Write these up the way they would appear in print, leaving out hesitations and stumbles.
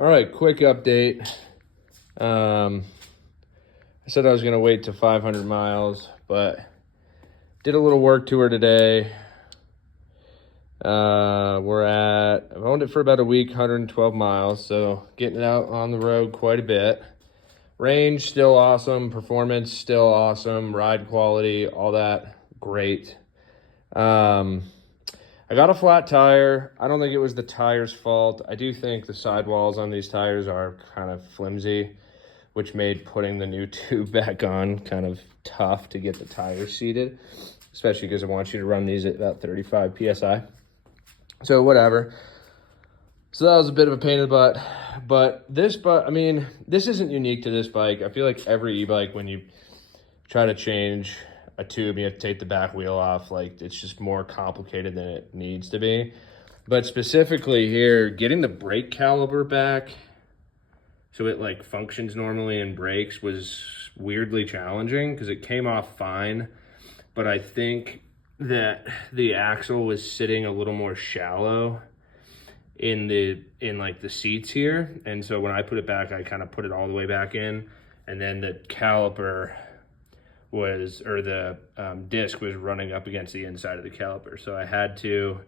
All right, quick update. I said I was going to wait to 500 miles, but did a little work tour today. I've owned it for about a week, 112 miles, so getting out on the road quite a bit. Range still awesome, performance still awesome, ride quality, all that great. I got a flat tire. I don't think it was the tire's fault. I do think the sidewalls on these tires are kind of flimsy, which made putting the new tube back on kind of tough to get the tires seated, especially because I want you to run these at about 35 PSI. So whatever. So that was a bit of a pain in the butt. But this isn't unique to this bike. I feel like every e-bike, when you try to change a tube, you have to take the back wheel off. Like, it's just more complicated than it needs to be. But specifically here, getting the brake caliper back so it like functions normally and brakes was weirdly challenging because it came off fine. But I think that the axle was sitting a little more shallow in like the seats here. And so when I put it back, I kind of put it all the way back in, and then the caliper the disc was running up against the inside of the caliper. So I had to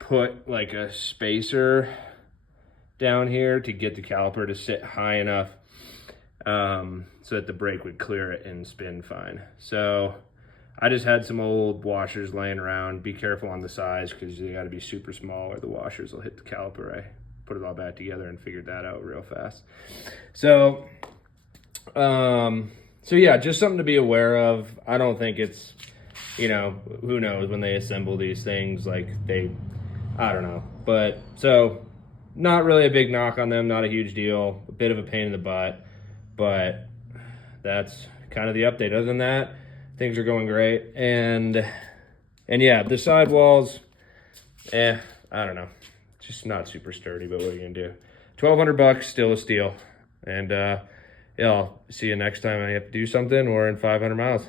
put like a spacer down here to get the caliper to sit high enough so that the brake would clear it and spin fine. So I just had some old washers laying around. Be careful on the size because you got to be super small or the washers will hit the caliper. I put it all back together and figured that out real fast. So yeah, just something to be aware of. I don't think it's, who knows when they assemble these things, like I don't know. But so not really a big knock on them, not a huge deal, a bit of a pain in the butt, but that's kind of the update. Other than that, things are going great. And yeah, the sidewalls, I don't know, just not super sturdy, but what are you gonna do? $1,200, still a steal. And yeah, I'll see you next time I have to do something or in 500 miles.